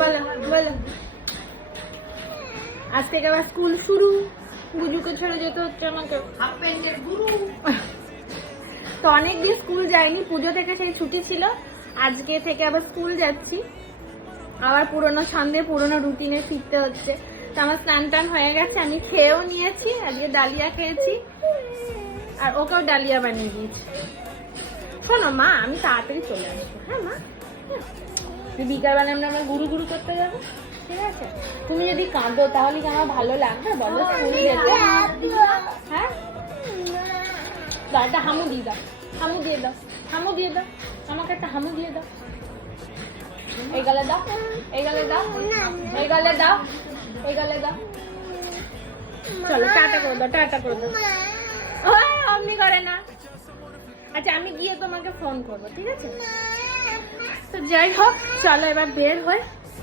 বলো বলো। আজ থেকে আবার স্কুল শুরু, গুজুকে ছেড়ে যেতে হচ্ছে আমাকে। তো অনেকদিন স্কুল যাইনি, পুজো থেকে সেই ছুটি ছিল, আজকে থেকে আবার স্কুল যাচ্ছি, আবার পুরোনো সন্ধ্যে পুরোনো রুটিনে ফিরতে হচ্ছে। তো আমার স্নান টান হয়ে গেছে, আমি খেয়েও নিয়েছি, আজকে ডালিয়া খেয়েছি আর ওকেও ডালিয়া বানিয়ে দিয়েছি। শোনো মা, আমি তাড়াতাড়ি চলে আসবো। হ্যাঁ মা, বিকালবেলা আমরা গুরু গুরু করতে যাবো, ঠিক আছে? তুমি যদি কাঁদো তাহলে কি আমার ভালো লাগবে বলো? তুমি যেতে, হ্যাঁ একটা হামু দিয়ে দাও, হামু দিয়ে দাও, হামু দিয়ে দাও, আমাকে একটা হামু দিয়ে দাও। এই গালে দাও, এই গালে দাও, এই গালে দাও, এই গালে দাও। চলো টাটা করে দাও, টাটা করে দাও। অমনি করে না। আচ্ছা আমি গিয়ে তোমাকে ফোন করবো, ঠিক আছে? তো যাই হোক, চলো এবার বের হই।